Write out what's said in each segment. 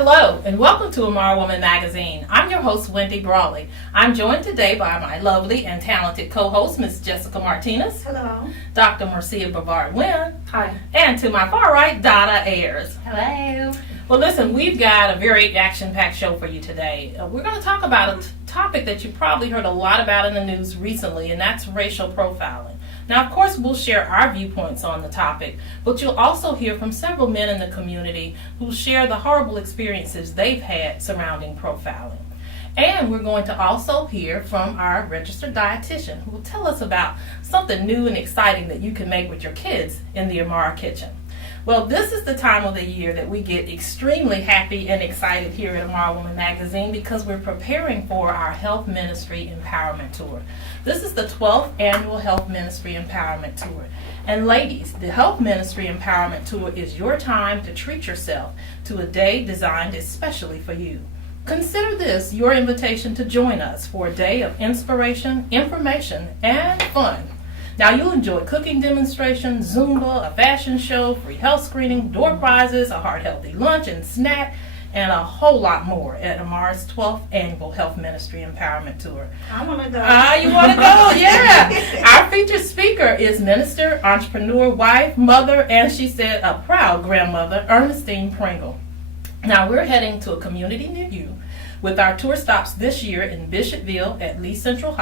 Hello, and welcome to IMARA Woman Magazine. I'm your host, Wendy Brawley. I'm joined today by my lovely and talented co-host, Ms. Jessica Martinez. Hello. Dr. Marcia Bavard-Wynn. Hi. And to my far right, Donna Ayers. Hello. Well, listen, we've got a very action-packed show for you today. We're going to talk about a topic that you probably heard a lot about in the news recently, and that's racial profiling. Now, of course, we'll share our viewpoints on the topic, but you'll also hear from several men in the community who share the horrible experiences they've had surrounding profiling. And we're going to also hear from our registered dietitian who will tell us about something new and exciting that you can make with your kids in the IMARA kitchen. Well, this is the time of the year that we get extremely happy and excited here at IMARA Woman Magazine because we're preparing for our Health Ministry Empowerment Tour. This is the 12th Annual Health Ministry Empowerment Tour. And ladies, the Health Ministry Empowerment Tour is your time to treat yourself to a day designed especially for you. Consider this your invitation to join us for a day of inspiration, information, and fun. Now, you'll enjoy cooking demonstrations, Zumba, a fashion show, free health screening, door prizes, a heart-healthy lunch and snack, and a whole lot more at IMARA's 12th Annual Health Ministry Empowerment Tour. I want to go. You want to go? Yeah. Our featured speaker is minister, entrepreneur, wife, mother, and she said a proud grandmother, Ernestine Pringle. Now, we're heading to a community near you with our tour stops this year in Bishopville at Lee Central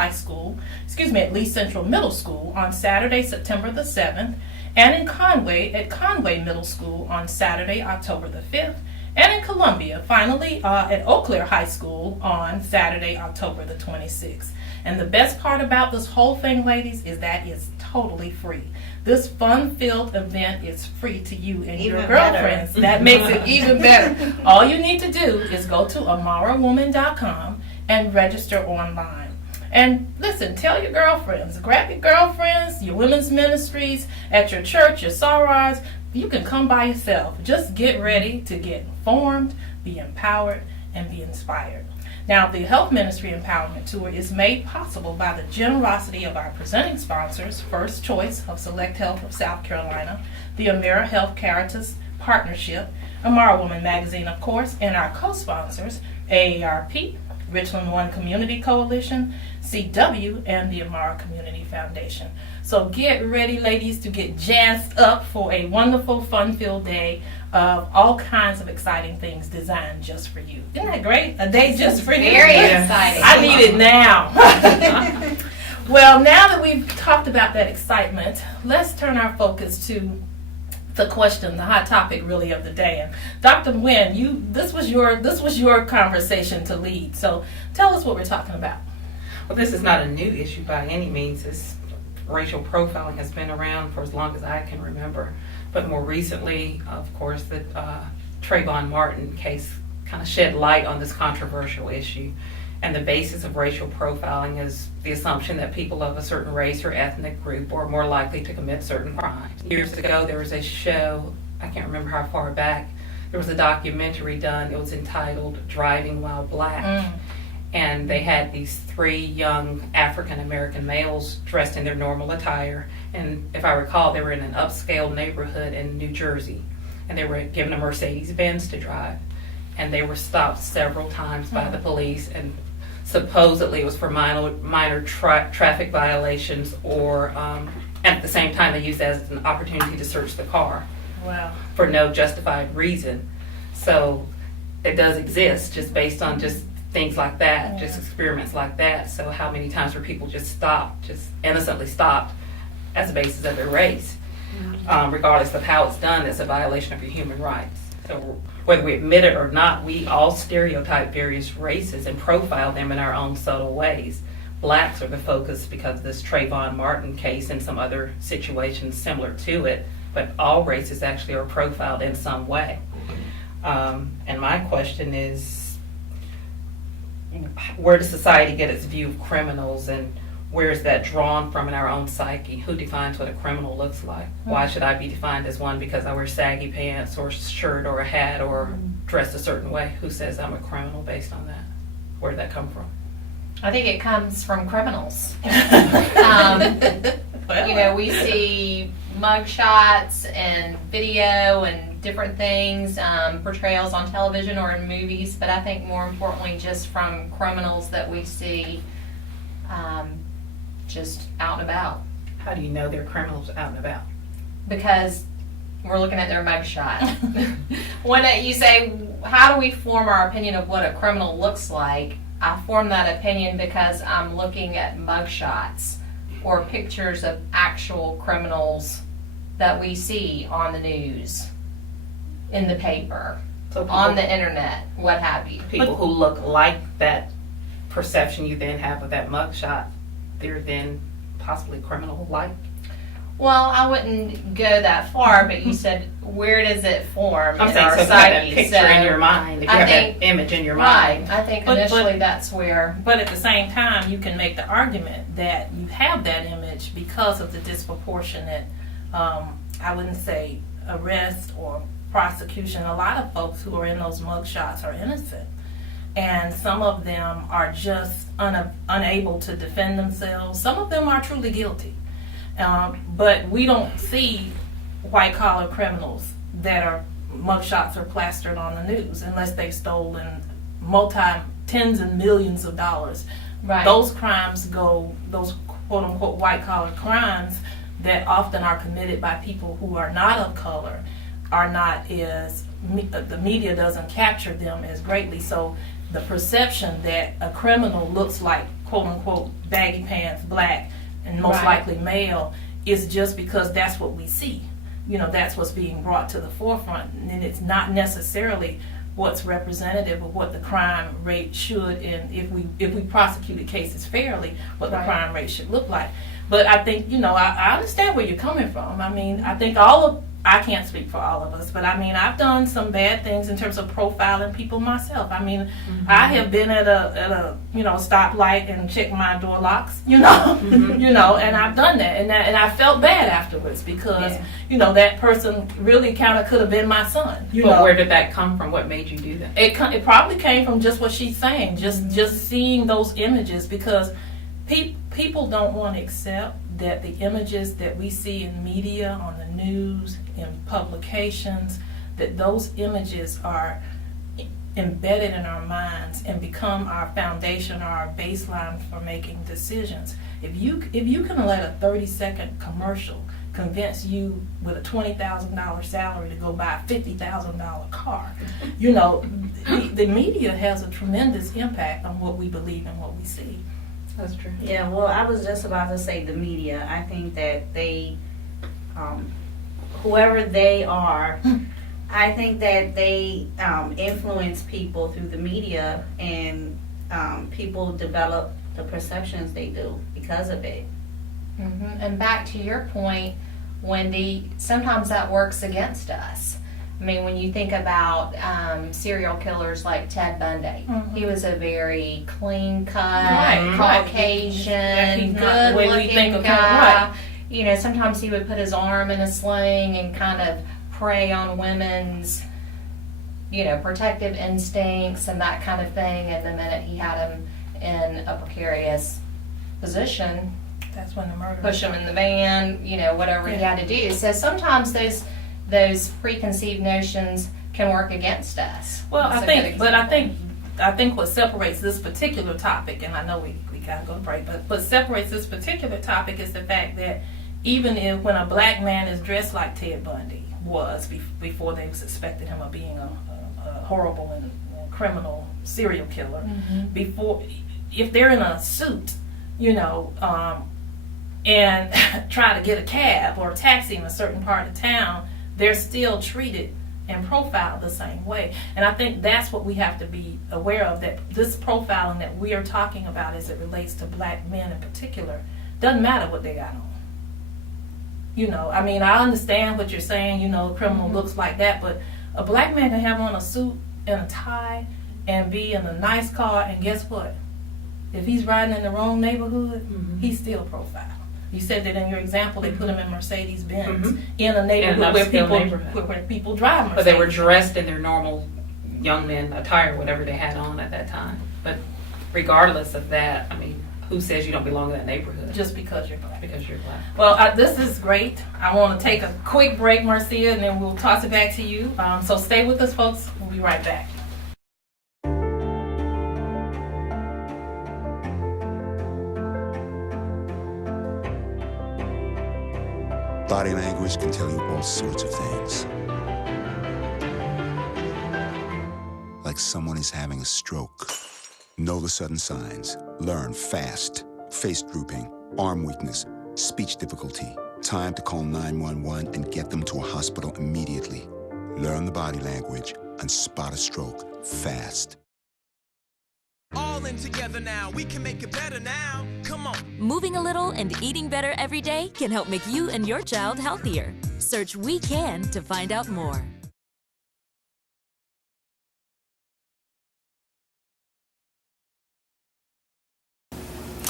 Middle School on Saturday, September the 7th, and in Conway at Conway Middle School on Saturday, October the 5th, and in Columbia, finally, at Eau Claire High School on Saturday, October the 26th. And the best part about this whole thing, ladies, is that it's totally free. This fun-filled event is free to you and Even your girlfriends. better. That makes it even better. All you need to do is go to amarawoman.com and register online. And listen, tell your girlfriends, grab your girlfriends, your women's ministries, at your church, your sorors. You can come by yourself. Just get ready to get informed, be empowered, and be inspired. Now, the Health Ministry Empowerment Tour is made possible by the generosity of our presenting sponsors, First Choice of Select Health of South Carolina, the IMARA Health Caritas Partnership, IMARA Woman Magazine, of course, and our co-sponsors, AARP, Richland One Community Coalition, CW, and the IMARA Community Foundation. So get ready, ladies, to get jazzed up for a wonderful, fun-filled day of all kinds of exciting things designed just for you. Isn't that great? A day just for you. Very exciting. I need it now. Well, now that we've talked about that excitement, let's turn our focus to the question, the hot topic really of the day. And Dr. Wynn, this was your conversation to lead. So tell us what we're talking about. Well, this is not a new issue by any means. Racial profiling has been around for as long as I can remember. But more recently, of course, the Trayvon Martin case kind of shed light on this controversial issue. And the basis of racial profiling is the assumption that people of a certain race or ethnic group are more likely to commit certain crimes. Years ago, there was a show, I can't remember how far back, there was a documentary done. It was entitled Driving While Black. And they had these 3 young African-American males dressed in their normal attire. And if I recall, they were in an upscale neighborhood in New Jersey. And they were given a Mercedes-Benz to drive. And they were stopped several times by the police. And supposedly it was for minor traffic violations, or at the same time they used that as an opportunity to search the car. Wow. For no justified reason. So it does exist, just based on just things like that, just experiments like that. So how many times were people just innocently stopped as a basis of their race? Regardless of how it's done, it's a violation of your human rights. So whether we admit it or not, we all stereotype various races and profile them in our own subtle ways. Blacks are the focus because of this Trayvon Martin case and some other situations similar to it, but all races actually are profiled in some way. And my question is, where does society get its view of criminals, and where is that drawn from in our own psyche? Who defines what a criminal looks like? Why should I be defined as one because I wear saggy pants or a shirt or a hat or dress a certain way? Who says I'm a criminal based on that? Where did that come from? I think it comes from criminals. Well, We see mug shots and video and different things, portrayals on television or in movies, but I think more importantly just from criminals that we see just out and about. How do you know they're criminals out and about? Because we're looking at their mugshot. When you say, how do we form our opinion of what a criminal looks like? I form that opinion because I'm looking at mugshots or pictures of actual criminals that we see on the news, in the paper, So people, on the internet, what have you. people who look like that perception you then have of that mugshot, they're then possibly criminal-like. Well, I wouldn't go that far, but you said, where does it form I'm in saying, our so if you have that psyche? picture in your mind, if you I have think- that image in your mind. Right, I think But- initially that's where, But at the same time, you can make the argument that you have that image because of the disproportionate, I wouldn't say arrest or prosecution. A lot of folks who are in those mugshots are innocent. And some of them are just unable to defend themselves. Some of them are truly guilty. But we don't see white-collar criminals that are mugshots are plastered on the news unless they've stolen tens and millions of dollars. right. Those crimes those quote-unquote white-collar crimes that often are committed by people who are not of color are not the media doesn't capture them as greatly. So the perception that a criminal looks like quote-unquote baggy pants, black, and most Right. likely male is just because that's what we see. That's what's being brought to the forefront, and it's not necessarily what's representative of what the crime rate should, and if we prosecuted cases fairly, what the Right. crime rate should look like. But I think, I understand where you're coming from. I mean, I think I can't speak for all of us, but I mean, I've done some bad things in terms of profiling people myself. I mean, I have been at a stoplight and checked my door locks, and I've done that, and I felt bad afterwards because, that person really kind of could have been my son. But where did that come from? What made you do that? It probably came from just what she's saying, just seeing those images, because people don't want to accept that the images that we see in media, on the news, in publications, that those images are embedded in our minds and become our foundation or our baseline for making decisions. If you can let a 30-second commercial convince you with a $20,000 salary to go buy a $50,000 car, the media has a tremendous impact on what we believe and what we see. That's true. Yeah, well, I was just about to say the media. I think that they, whoever they are, I think that they influence people through the media, and people develop the perceptions they do because of it. Mhm. And back to your point, Wendy, sometimes that works against us. I mean, when you think about serial killers like Ted Bundy, he was a very clean-cut, Right. Caucasian, Not the way we think good-looking of him, guy. right. Sometimes he would put his arm in a sling and kind of prey on women's, protective instincts and that kind of thing. And the minute he had him in a precarious position, That's when the murder. push him in the van, whatever he had to do. So sometimes those preconceived notions can work against us. Well, That's I a think, good I think what separates this particular topic, and I know we gotta go to break, but what separates this particular topic is the fact that even if when a black man is dressed like Ted Bundy was before they suspected him of being a horrible and criminal serial killer, before if they're in a suit, and try to get a cab or a taxi in a certain part of town, they're still treated and profiled the same way. And I think that's what we have to be aware of, that this profiling that we are talking about as it relates to black men in particular, doesn't matter what they got on. I understand what you're saying, a criminal looks like that, but a black man can have on a suit and a tie and be in a nice car, and guess what? If he's riding in the wrong neighborhood, he's still profiled. You said that in your example, they put him in Mercedes-Benz in a neighborhood where people drive Mercedes. But they were dressed in their normal young men attire, whatever they had on at that time. But regardless of that, Who says you don't belong in that neighborhood just because you're black. because you're black? Well, this is great. I want to take a quick break, Marcia, and then we'll toss it back to you. So stay with us, folks. We'll be right back. Body language can tell you all sorts of things. Like someone is having a stroke. Know the sudden signs. Learn fast. Face drooping, arm weakness, speech difficulty. Time to call 911 and get them to a hospital immediately. Learn the body language and spot a stroke fast. All in together now, we can make it better now. Come on. Moving a little and eating better every day can help make you and your child healthier. Search We Can to find out more.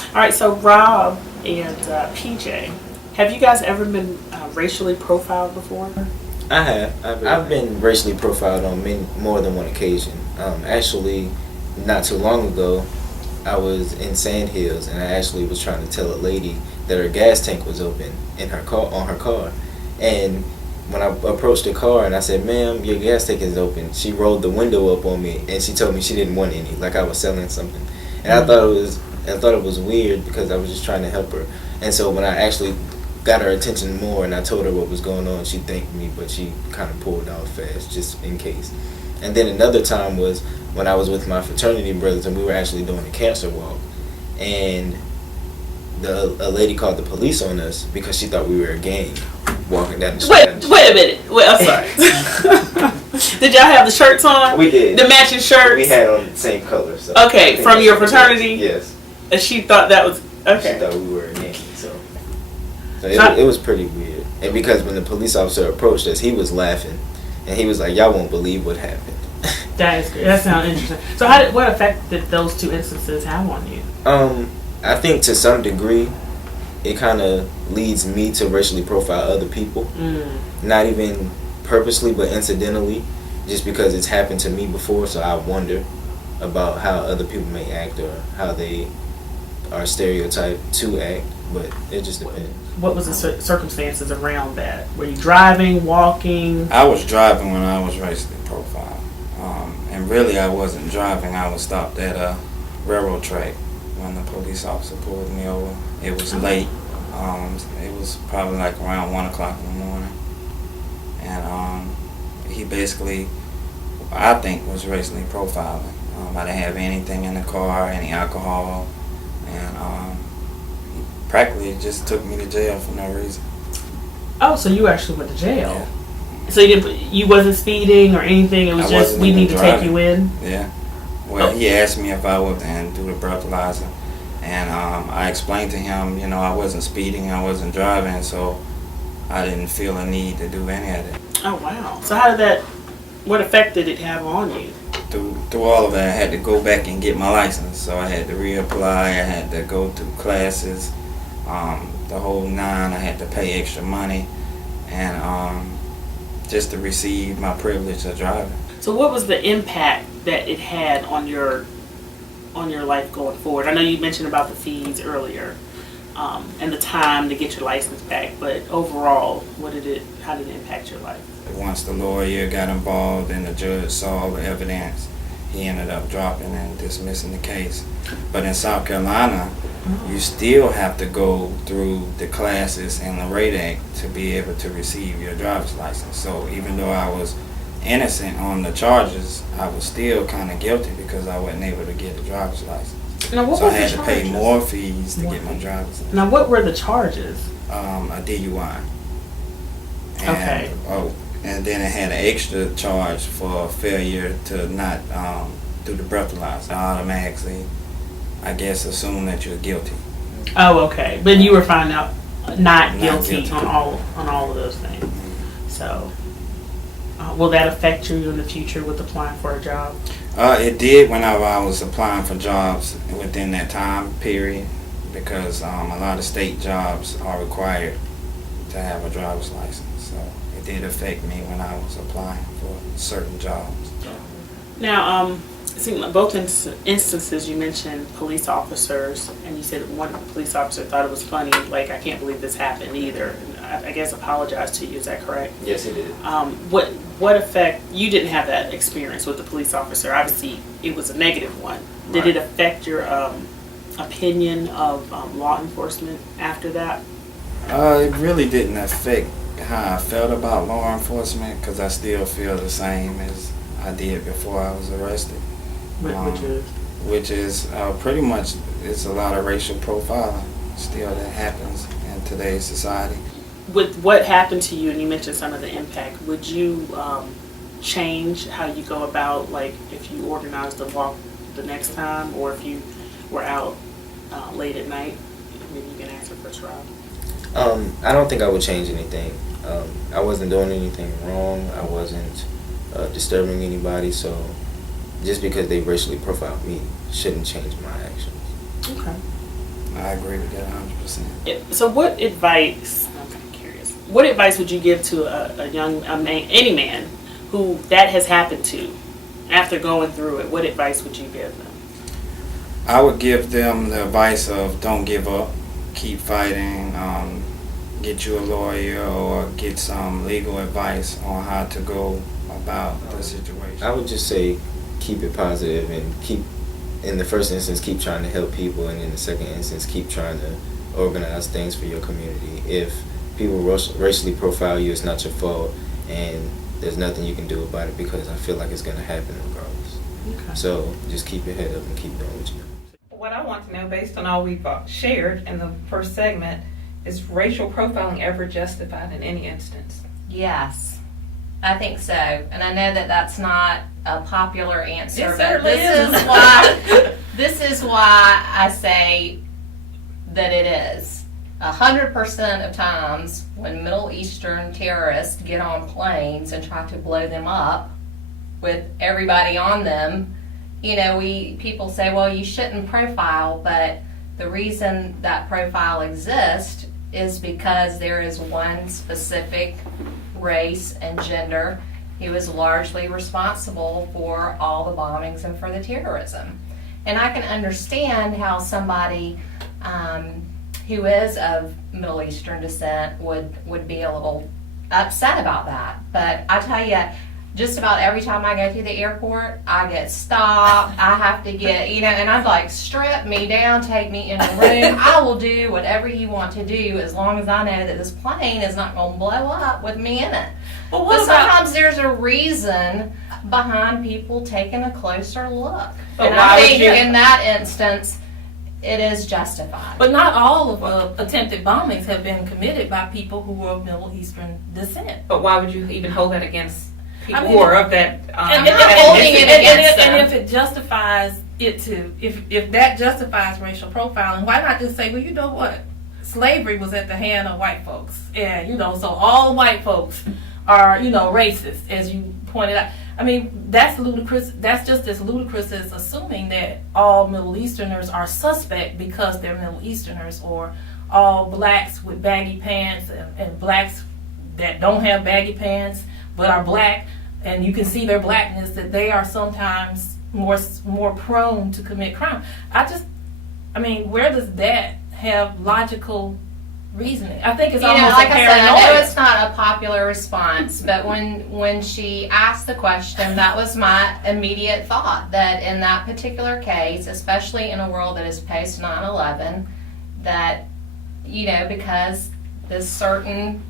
All right, so Rob and PJ, have you guys ever been racially profiled before? I have. I've been racially profiled on more than one occasion. Actually, not too long ago, I was in Sand Hills, and I actually was trying to tell a lady that her gas tank was open in her car, on her car. And when I approached the car and I said, "Ma'am, your gas tank is open," she rolled the window up on me and she told me she didn't want any, like I was selling something. And I thought it was weird because I was just trying to help her. And so when I actually got her attention more and I told her what was going on, she thanked me, but she kind of pulled out fast just in case. And then another time was when I was with my fraternity brothers and we were actually doing a cancer walk. And a lady called the police on us because she thought we were a gang walking down the street. Wait a minute. Wait, I'm sorry. Did y'all have the shirts on? We did. The matching shirts? We had on the same color. So Okay, from your fraternity? Yes. And she thought that was, okay. She thought we were a gang, so it was pretty weird. And because when the police officer approached us, he was laughing, and he was like, "Y'all won't believe what happened." That is great. That sounds interesting. So what effect did those two instances have on you? I think to some degree, it kind of leads me to racially profile other people. Not even purposely, but incidentally, just because it's happened to me before, so I wonder about how other people may act or how they are stereotyped to act, but it just depends. What was the circumstances around that? Were you driving, walking? I was driving when I was racially profiled. And really I wasn't driving. I was stopped at a railroad track when the police officer pulled me over. It was late. It was probably like around 1 o'clock in the morning. And he basically, I think, was racially profiling. I didn't have anything in the car, any alcohol, and he practically just took me to jail for no reason. Oh, so you actually went to jail? Yeah. So you wasn't speeding or anything? It was just, we need to take you in? Yeah. Well, he asked me if I would and do the breathalyzer, and I explained to him, I wasn't speeding, I wasn't driving, so I didn't feel a need to do any of it. Oh, wow. So what effect did it have on you? Through all of that, I had to go back and get my license. So I had to reapply. I had to go through classes, the whole nine. I had to pay extra money, and just to receive my privilege of driving. So what was the impact that it had on your life going forward? I know you mentioned about the fees earlier, and the time to get your license back. But overall, how did it impact your life? Once the lawyer got involved and the judge saw all the evidence, he ended up dropping and dismissing the case. But in South Carolina, you still have to go through the classes in the Rate Act to be able to receive your driver's license. So even though I was innocent on the charges, I was still kind of guilty because I wasn't able to get a driver's license. Now, so I had to pay more fees to get my driver's license. Now, what were the charges? A DUI. And, okay. And then it had an extra charge for failure to not do the breathalyzer. I automatically, I guess, assume that you're guilty. Oh, okay. But you were found out not guilty on all of those things. So, will that affect you in the future with applying for a job? It did whenever I was applying for jobs within that time period, because a lot of state jobs are required to have a driver's license. So it did affect me when I was applying for certain jobs. Now, seemed like both instances you mentioned police officers, and you said one police officer thought it was funny, like, I can't believe this happened either. And I guess apologized to you, is that correct? Yes, he did. What effect, you didn't have that experience with the police officer, obviously it was a negative one. Did Right. it affect your opinion of law enforcement after that? It really didn't affect how I felt about law enforcement, because I still feel the same as I did before I was arrested. Which is pretty much, it's a lot of racial profiling still that happens in today's society. With what happened to you, and you mentioned some of the impact, would you change how you go about, like, if you organized a walk the next time, or if you were out late at night? Maybe you can answer first, Rob. I don't think I would change anything. I wasn't doing anything wrong. I wasn't disturbing anybody, so just because they racially profiled me shouldn't change my actions. Okay. I agree with that 100%. So what advice, I'm kind of curious, what advice would you give to a man, any man who that has happened to after going through it? What advice would you give them? I would give them the advice of don't give up, keep fighting, get you a lawyer or get some legal advice on how to go about the situation. I would just say keep it positive and keep, in the first instance, keep trying to help people, and in the second instance, keep trying to organize things for your community. If people racially profile you, it's not your fault, and there's nothing you can do about it, because I feel like it's going to happen regardless. Okay. So just keep your head up and keep doing what you do. What I want to know, based on all we've shared in the first segment, is racial profiling ever justified in any instance? Yes, I think so. And I know that that's not a popular answer, It but certainly this is why I say that it is. 100% of times when Middle Eastern terrorists get on planes and try to blow them up with everybody on them, people say, well, you shouldn't profile, but the reason that profile exists is because there is one specific race and gender who is largely responsible for all the bombings and for the terrorism. And I can understand how somebody who is of Middle Eastern descent would be a little upset about that. But I tell you, just about every time I go through the airport, I get stopped. I have to get, and I'm like, strip me down, take me in a room. I will do whatever you want to do as long as I know that this plane is not going to blow up with me in it. But sometimes there's a reason behind people taking a closer look. But and why I think would you? in that instance, it is justified. But not all of the attempted bombings have been committed by people who were of Middle Eastern descent. But why would you even hold that against people I mean, who are of that? And if it justifies it if that justifies racial profiling, why not just say, well, you know what? Slavery was at the hand of white folks. And, so all white folks are, racist, as you pointed out. I mean, that's ludicrous. That's just as ludicrous as assuming that all Middle Easterners are suspect because they're Middle Easterners, or all blacks with baggy pants and blacks that don't have baggy pants but are black, and you can see their blackness, that they are sometimes more prone to commit crime. Where does that have logical reasoning? I think it's almost like a I said, paranoia. I know it's not a popular response, but when she asked the question, that was my immediate thought, that in that particular case, especially in a world that is post 9/11, that, because this certain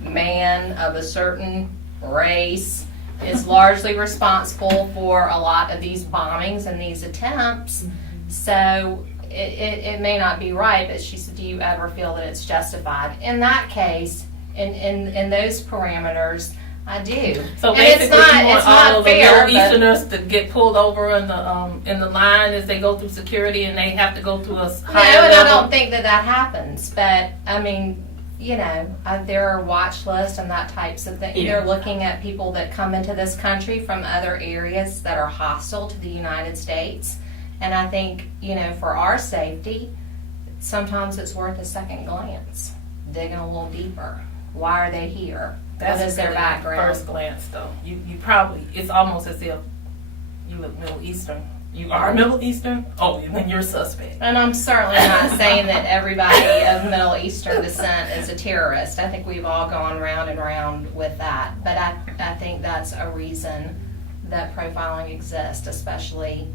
man of a certain race is largely responsible for a lot of these bombings and these attempts. So it may not be right, but she said, do you ever feel that it's justified? In that case, in those parameters, I do. So And basically, it's not, you want it's all not of the fair, Middle Easterners to get pulled over in the line as they go through security, and they have to go through a higher and level. I don't think that happens. But there are watch lists and that types of thing. Yeah. They're looking at people that come into this country from other areas that are hostile to the United States. And I think, for our safety, sometimes it's worth a second glance, digging a little deeper. Why are they here? That's what is their really background? First glance, though. You probably, it's almost as if You look Middle Eastern. You are Middle Eastern? Oh, then you're suspect. And I'm certainly not saying that everybody of Middle Eastern descent is a terrorist. I think we've all gone round and round with that. But I think that's a reason that profiling exists, especially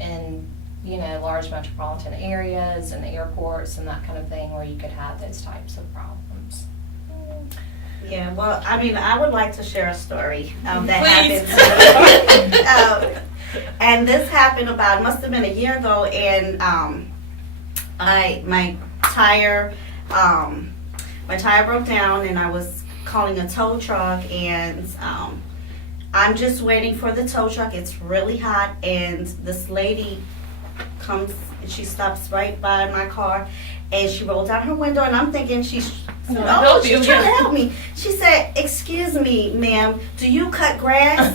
in, you know, large metropolitan areas and airports and that kind of thing where you could have those types of problems. Yeah, well, I mean, I would like to share a story that Please. happened. And this happened must have been a year ago, and my tire broke down, and I was calling a tow truck, and I'm just waiting for the tow truck. It's really hot, and this lady comes, she stops right by my car, and she rolled down her window, and I'm thinking she's trying to help me. She said, "Excuse me, ma'am, do you cut grass?"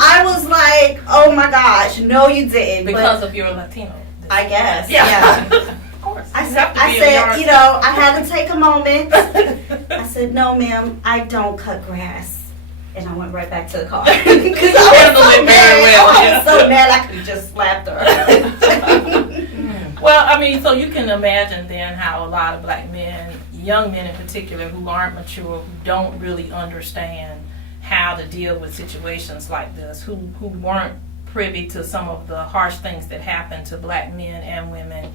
I was like, "Oh my gosh, no, you didn't." Because of your Latino. I guess, Yeah. yeah. Of course. I You have to be a said, yard you know, I had to take a moment. I said, "No, ma'am, I don't cut grass." And I went right back to the car. Because I was so mad. I was so mad I could have just slapped her. Well, I mean, so you can imagine then how a lot of black men, young men in particular, who aren't mature, who don't really understand how to deal with situations like this, who weren't privy to some of the harsh things that happened to black men and women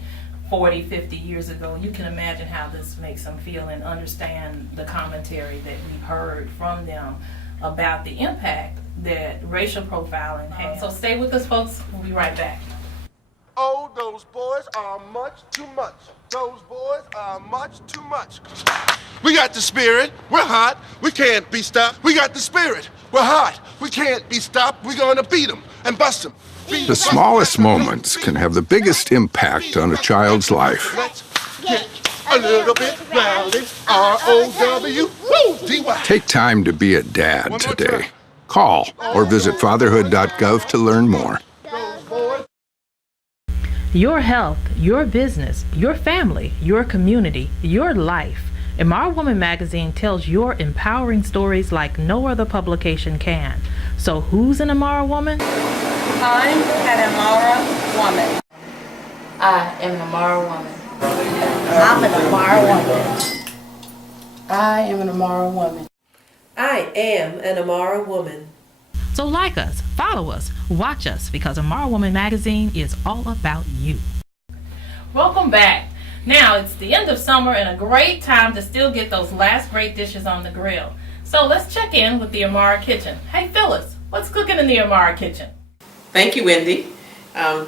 40, 50 years ago. You can imagine how this makes them feel and understand the commentary that we've heard from them about the impact that racial profiling has. So stay with us, folks. We'll be right back. Oh, those boys are much too much. Those boys are much too much. We got the spirit. We're hot. We can't be stopped. We got the spirit. We're hot. We can't be stopped. We're gonna beat them and bust them. The smallest moments can have the biggest impact on a child's life. Let's get a little bit rowdy. R-O-W-D-Y. Take time to be a dad today. Call or visit fatherhood.gov to learn more. Your health, your business, your family, your community, your life. IMARA Woman magazine tells your empowering stories like no other publication can. So who's an IMARA woman? I'm an IMARA woman. I am an IMARA woman. I'm an IMARA woman. I am an IMARA woman. I am an IMARA woman. So like us, follow us, watch us, because IMARA Woman magazine is all about you. Welcome back. Now it's the end of summer and a great time to still get those last great dishes on the grill. So let's check in with the IMARA kitchen. Hey Phyllis, what's cooking in the IMARA kitchen? Thank you, Wendy.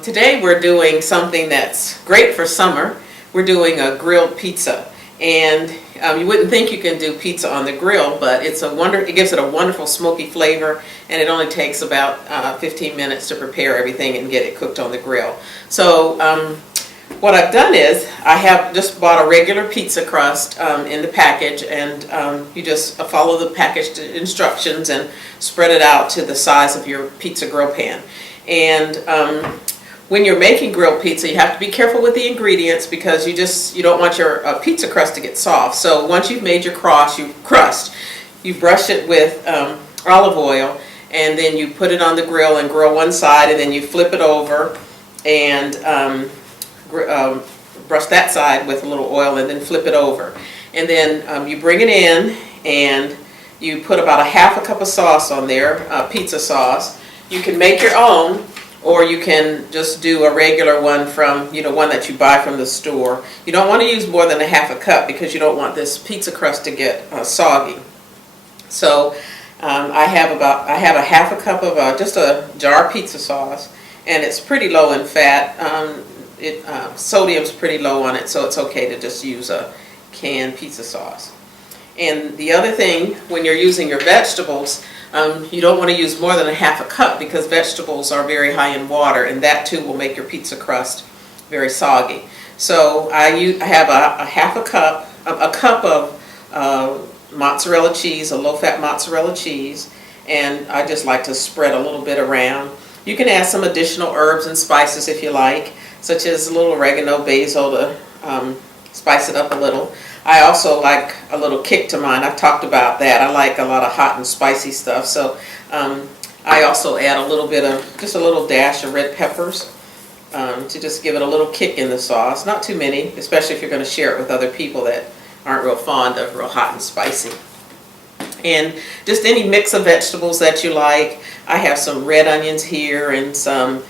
Today we're doing something that's great for summer. We're doing a grilled pizza. And you wouldn't think you can do pizza on the grill, but it gives it a wonderful smoky flavor, and it only takes about 15 minutes to prepare everything and get it cooked on the grill. So what I've done is I have just bought a regular pizza crust in the package, and you just follow the package instructions and spread it out to the size of your pizza grill pan. And when you're making grilled pizza, you have to be careful with the ingredients because you don't want your pizza crust to get soft. So once you've made your crust, you brush it with olive oil, and then you put it on the grill and grill one side, and then you flip it over and brush that side with a little oil, and then flip it over. And then you bring it in and you put about a half a cup of sauce on there, pizza sauce. You can make your own, or you can just do a regular one from, one that you buy from the store. You don't want to use more than a half a cup because you don't want this pizza crust to get soggy. So I have a half a cup of just a jar of pizza sauce, and it's pretty low in fat. Sodium's pretty low on it, so it's okay to just use a canned pizza sauce. And the other thing, when you're using your vegetables, you don't want to use more than a half a cup because vegetables are very high in water, and that too will make your pizza crust very soggy. So I have a cup of mozzarella cheese, a low-fat mozzarella cheese, and I just like to spread a little bit around. You can add some additional herbs and spices if you like, such as a little oregano, basil to spice it up a little. I also like a little kick to mine. I've talked about that. I like a lot of hot and spicy stuff, so I I also add a little bit of, just a little dash of red peppers to just give it a little kick in the sauce. Not too many, especially if you're going to share it with other people that aren't real fond of real hot and spicy. And just any mix of vegetables that you like. I have some red onions here and some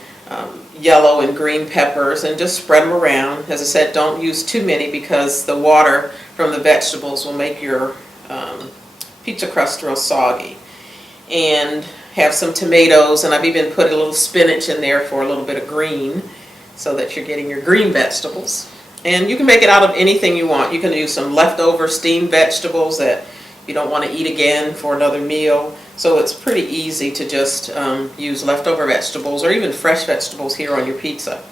yellow and green peppers, and just spread them around. As I said, don't use too many because the water from the vegetables will make your pizza crust real soggy. And have some tomatoes, and I've even put a little spinach in there for a little bit of green so that you're getting your green vegetables. And you can make it out of anything you want. You can use some leftover steamed vegetables that you don't want to eat again for another meal. So it's pretty easy to just use leftover vegetables or even fresh vegetables here on your pizza.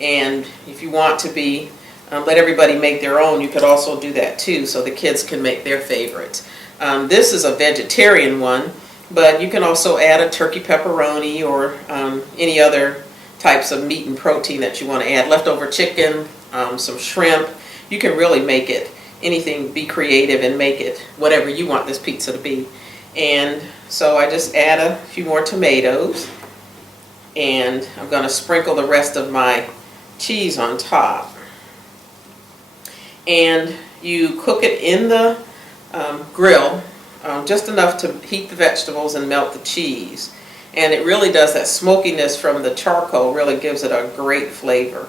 And if you want to be let everybody make their own, you could also do that too, so the kids can make their favorites. This is a vegetarian one, but you can also add a turkey pepperoni or any other types of meat and protein that you want to add. Leftover chicken, some shrimp. You can really make it anything, be creative and make it whatever you want this pizza to be. And so I just add a few more tomatoes, and I'm going to sprinkle the rest of my cheese on top. And you cook it in the grill just enough to heat the vegetables and melt the cheese. And it really does, that smokiness from the charcoal really gives it a great flavor.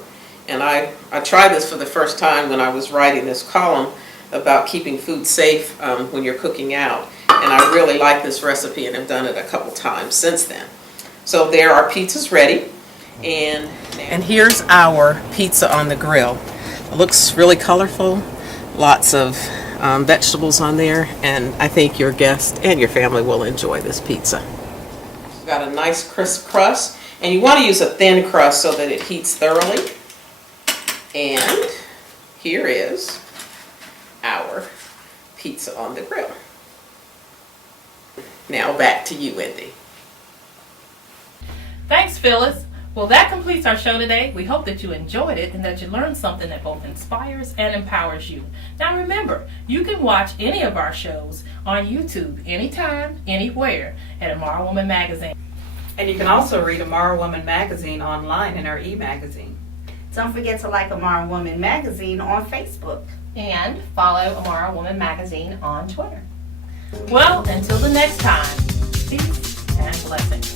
And I tried this for the first time when I was writing this column about keeping food safe when you're cooking out. And I really like this recipe and have done it a couple times since then. So there, our pizza's ready. And here's our pizza on the grill. It looks really colorful, lots of vegetables on there, and I think your guest and your family will enjoy this pizza. We've got a nice crisp crust, and you want to use a thin crust so that it heats thoroughly. And here is our pizza on the grill. Now back to you, Wendy. Thanks, Phyllis. Well, that completes our show today. We hope that you enjoyed it and that you learned something that both inspires and empowers you. Now remember, you can watch any of our shows on YouTube anytime, anywhere at IMARA Woman Magazine. And you can also read IMARA Woman Magazine online in our e-magazine. Don't forget to like IMARA Woman Magazine on Facebook. And follow IMARA Woman Magazine on Twitter. Well, until the next time, peace and blessings.